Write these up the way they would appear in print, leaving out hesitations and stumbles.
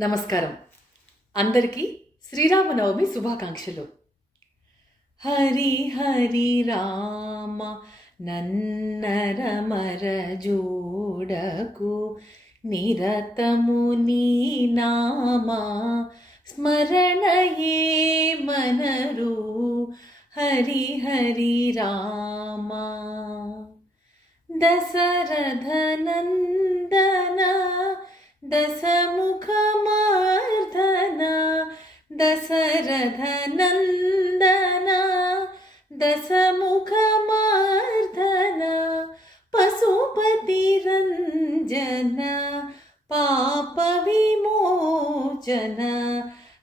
నమస్కారం. అందరికీ శ్రీరామనవమి శుభాకాంక్షలు. హరి హరి రామ నన్నరమర జోడకు నిరతము నీ నామా స్మరణయే మనరు హరి హరి రామ. దశరథ నందన దశముఖమార్ధన దశరథ నందన దశముఖమార్ధన పశుపతి రంజన పాప విమోచన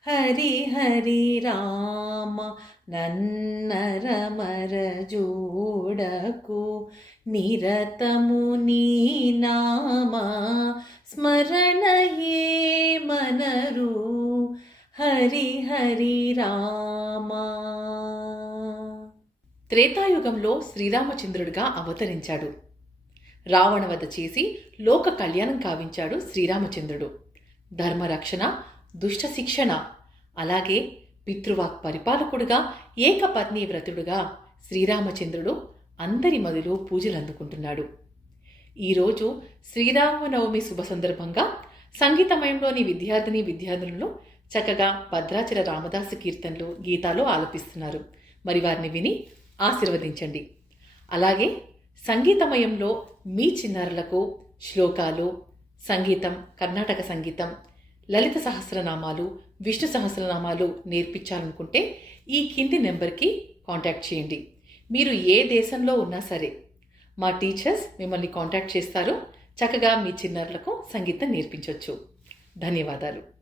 హరి హరి రామ నన్నరమర జోడకు నిరతము నీ నామా స్మరణయే మనరు హరి హరి రామ. త్రేతాయుగంలో శ్రీరామచంద్రుడిగా అవతరించాడు. రావణవధ చేసి లోక కళ్యాణం కావించాడు శ్రీరామచంద్రుడు. ధర్మరక్షణ, దుష్ట శిక్షణ, అలాగే పితృవాక్ పరిపాలకుడుగా, ఏకపత్ని వ్రతుడుగా శ్రీరామచంద్రుడు అందరి మదిలో పూజలు అందుకుంటున్నాడు. ఈరోజు శ్రీరామనవమి శుభ సందర్భంగా సంగీతమయంలోని విద్యార్థులను చక్కగా భద్రాచల రామదాసు కీర్తనలు, గీతాలు ఆలపిస్తున్నారు. మరి వారిని విని ఆశీర్వదించండి. అలాగే సంగీతమయంలో మీ చిన్నారులకు శ్లోకాలు, సంగీతం, కర్ణాటక సంగీతం, లలిత సహస్రనామాలు, విష్ణు సహస్రనామాలు నేర్పించాలనుకుంటే ఈ కింది నెంబర్కి కాంటాక్ట్ చేయండి. మీరు ఏ దేశంలో ఉన్నా సరే మా టీచర్స్ మిమ్మల్ని కాంటాక్ట్ చేస్తారు. చక్కగా మీ చిన్నారులకు సంగీతం నేర్పించవచ్చు. ధన్యవాదాలు.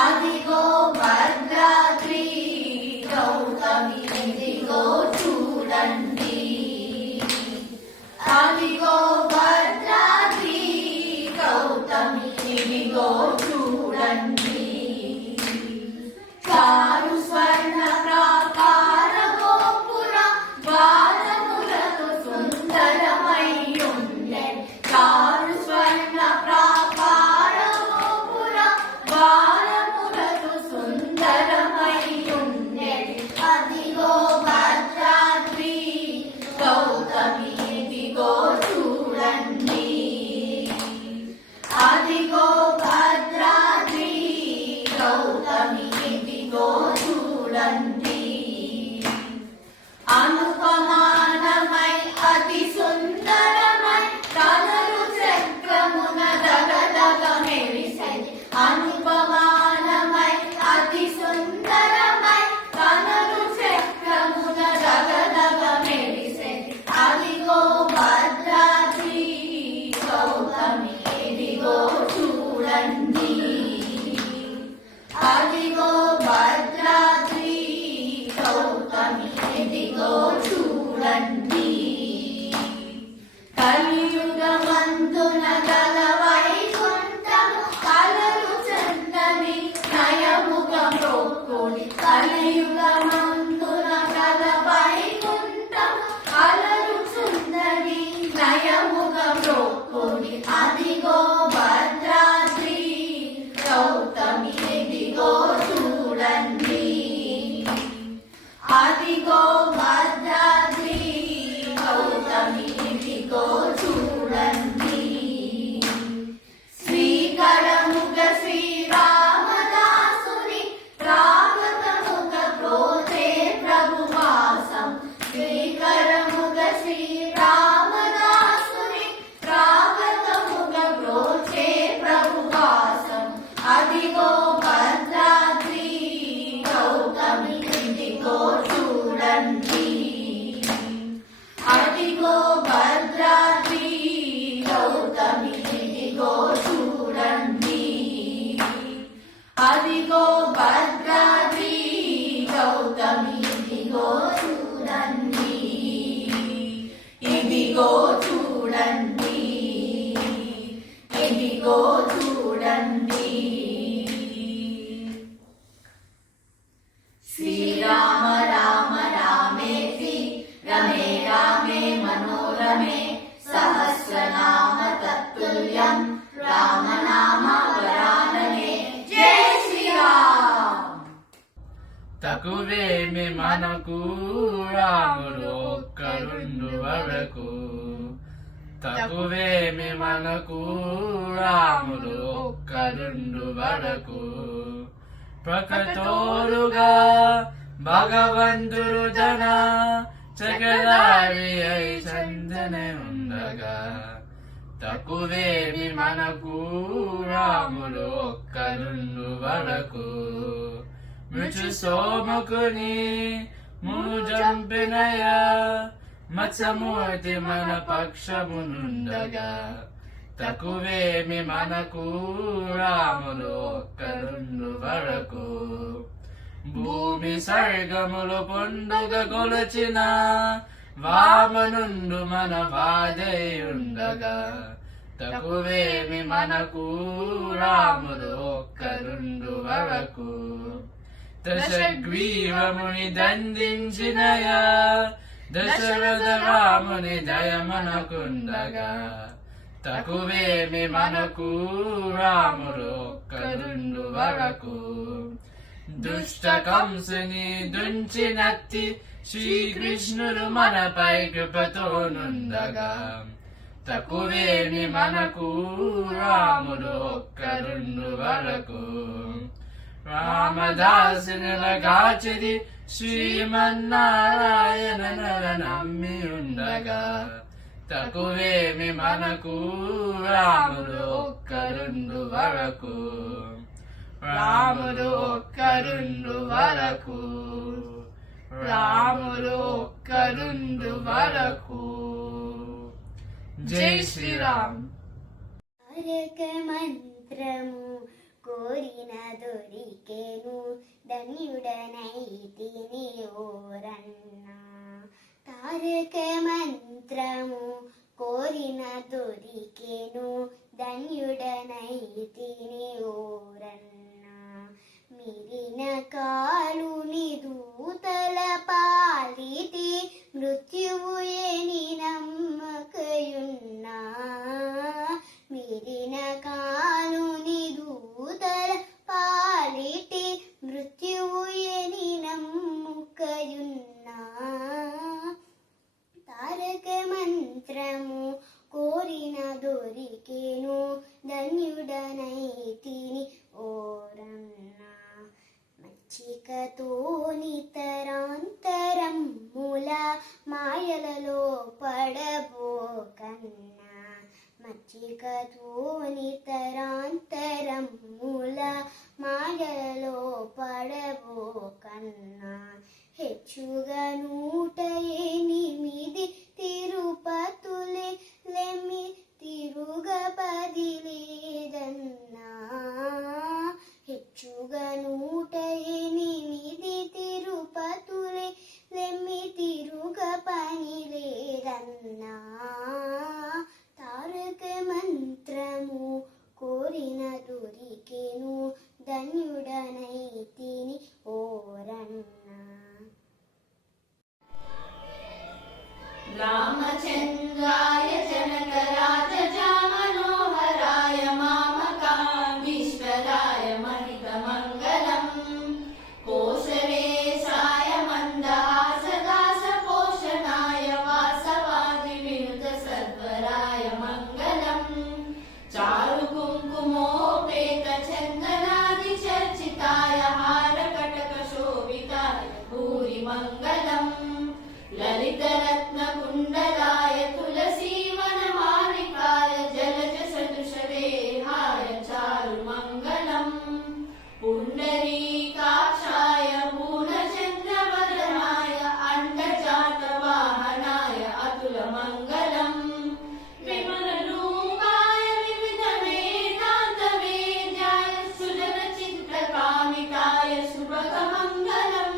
అదిగో భద్రాద్రి గౌతమి ఇదిగో చూడండి, అదిగో భద్రాద్రి గౌతమి ఇదిగో చూడండి. చారు స్వర్ణ ప్రాకార గోపుర ద్వారములతో సుందరమై ఉండే, చారు స్వర్ణ ప్రాకార గోపుర ద్వారములతో సుందరమై ఉండే. అదిగో భద్రాద్రి గౌతమి ఇదిగో చూడండి, అదిగో భద్రాద్రి గౌతమి ఇదిగో చూడండి. అనుపమానమై అతి సుందరమై కలరు చక్రమున దగదగ మెరిసెను, అనుపమానమై అతి సుందరమై కలరు చక్రమున దగదగ మెరిసెను. అదిగో భద్రాద్రి గౌతమి ఇదిగో చూడండి, అదిగో భద్రాద్రి గౌతమి ఇదిగో చూడండి. కలియుగమందున గల వైకుంఠము కలలు చందని నయముగ మ్రోక్కుడి, కలియుగమందున గల వైకుంఠము కలలు చందని నయముగ మ్రోక్కుడి. అదిగో భద్రాద్రి గౌతమి ఇదిగో చూడండి, అదిగో భద్రాద్రి గౌతమి ఇదిగో చూడండి. శ్రీకరముగ శ్రీరామదాసుని ప్రాగతముగ ప్రోతే ప్రభువాసం, శ్రీకరముగ శ్రీరామదాసుని ప్రాగతముగ ప్రోతే ప్రభువాసం. అదిగో భద్రాద్రి గౌతమి ఇదిగో చూడండి, అదిగో భద్రాద్రి గౌతమి ఇదిగో చూడండి, అదిగో భద్రాద్రి గౌతమి ఇదిగో చూడండి, ఇదిగో చూడండి, ఇదిగో చూడండి. శ్రీరామ రామ రామేతి రమే రామే మనోరమే, సహస్రనామ తత్తుల్యం రామనామ వరాననే. జై శ్రీరామ్. తకువేమి మనకు రాముడు ఒక్కరుండు వరకు, తకువేమి మనకు రాముడు ఒక్కరుండు వరకు. ప్రకటోరుగా భగవంతుడు జన చకదారి అయి చందనే ఉండగా, తకువేమి మనకు రాముడు ఒక్కరుండు వరకు. మృచు సోమకుని ముజంపినయ మత్సమూర్తి మన పక్షమునుండగా, తకువేమి మనకు రాములు ఒక్కరుండు వరకు. భూమి సర్గములు పొండుగ కొలచిన వామనుండు మన వాదయుండగా, తకువేమి మనకు రాములు ఒక్కరుండు వరకు. దశగ్రీవముని దండించినయ దశరథ రాముని దయమనకుండగా, తకువేమి మనకు రాముడు ఒక్కరుండు వరకు. దుష్ట కంసుని దుంచినత్తి శ్రీకృష్ణుడు మనపై కృపతోనుండగా, తకువేమి మనకు రాముడు ఒక్కరుండు వరకు. రామదాసునిగాచిది శ్రీమన్నారాయణ నమ్మి ఉండగా, తకువేమి మనకు రాముడు ఒక్కరుండు వరకు. రాముడు ఒక్కరుండు వరకు, రాముడు ఒక్కరుండు వరకు. జై శ్రీరామ్. తారక మంత్రము కోరిన దొరికేను ధన్యుడనైతిని ఓరన్నా. తారక మంత్రము కోరిన దొరికేను ధన్యుడనైతిని ఓరన్నా. మిరిన కాలుని దూతల పాలితి మృత్యువు ఎని నమ్మకయున్నా. మిరిన కాలుని దూతల పాలిటి మృత్యువు ఎని నమ్మకయున్నా. తారక మంత్రము కోరిన దొరికేను ధన్యుడనైతిని ఓరన్నా. మచ్చికతో నితరాంతరముల మాయలలో పడబోకన్నా. మచ్చికతో నితరాంతరముల మాయలలో పడబోకన్నా. హెచ్చుగా 108 తిరుపతులే లెమ్మి తిరుగ పదిలేదన్నా. హెచ్చుగా 108 తిరుపతులే లెమ్మి తిరుగ పని లేదన్నా. తారక మంత్రము కోరిన దొరికేను ధన్యుడనైతిని ఓరన్నా. రామచంద్రాయ జనకరాజామనోహరాయ మామకామీశ్వరాయ మహితమంగళం. కోశలేశాయ మందహాసదాసపోషణాయ వాసవాది వినుత సర్వరాయ మంగళం. చారు కుంకుమోపేత చందనాది చర్చితాయ హారకటక శోభితాయ భూరి మంగళం. లలితరత్న కుండలాయ తులసీవనమాలికాయ జలజ సదృశదేహాయ చారు మంగళం. పుండరీకాక్షాయ పూర్ణచంద్రవదనాయ అండజాతవాహనాయ అతుల మంగళం. విమలరూపాయ వివిధ వేదాంత వేద్యాయ సుజన చిత్రకామితాయ శుభగ మంగళం.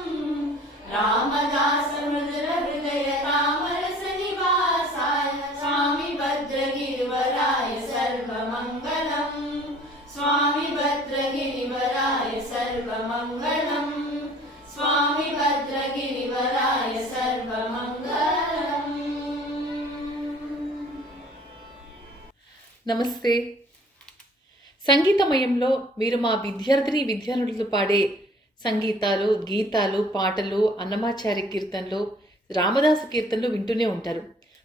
రామదాస మృదుల హృదయ రామరస నివాసాయ స్వామి భద్రగిరివరాయ సర్వమంగళం. స్వామి భద్రగిరివరాయ సర్వమంగళం. స్వామి భద్రగిరివరాయ సర్వమంగళం. నమస్తే. సంగీతమయంలో మీరు మా విద్యార్థులు పాడే సంగీతాలు, గీతాలు, పాటలు, అన్నమాచార్య కీర్తనలు, రామదాసు కీర్తనలు వింటూనే ఉంటారు.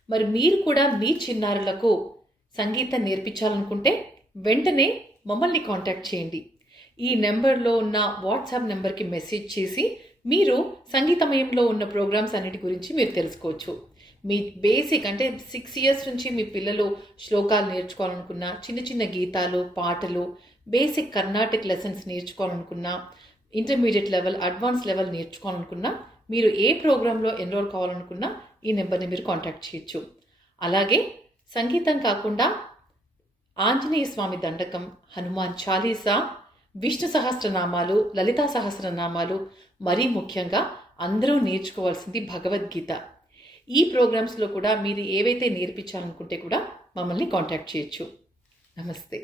మరి మీరు కూడా మీ చిన్నారులకు సంగీతం నేర్పించాలనుకుంటే వెంటనే మమ్మల్ని కాంటాక్ట్ చేయండి. ఈ నెంబర్లో ఉన్న వాట్సాప్ నెంబర్కి మెసేజ్ చేసి మీరు సంగీతమయంలో ఉన్న ప్రోగ్రామ్స్ అన్నిటి గురించి మీరు తెలుసుకోవచ్చు. మీ బేసిక్ అంటే 6 years నుంచి మీ పిల్లలు శ్లోకాలు నేర్చుకోవాలనుకున్నా, చిన్న చిన్న గీతాలు, పాటలు, బేసిక్ కర్ణాటిక్ లెసన్స్ నేర్చుకోవాలనుకున్నా, ఇంటర్మీడియట్ లెవెల్, అడ్వాన్స్ లెవెల్ నేర్చుకోవాలనుకున్నా, మీరు ఏ ప్రోగ్రాంలో ఎన్రోల్ కావాలనుకున్నా ఈ నెంబర్ని మీరు కాంటాక్ట్ చేయొచ్చు. అలాగే సంగీతం కాకుండా ఆంజనేయ స్వామి దండకం, హనుమాన్ చాలీసా, విష్ణు సహస్రనామాలు, లలితా సహస్రనామాలు, మరీ ముఖ్యంగా అందరూ నేర్చుకోవాల్సింది భగవద్గీత. ఈ ప్రోగ్రామ్స్లో కూడా మీరు ఏవైతే నేర్పించాలనుకుంటే కూడా మమ్మల్ని కాంటాక్ట్ చేయొచ్చు. నమస్తే.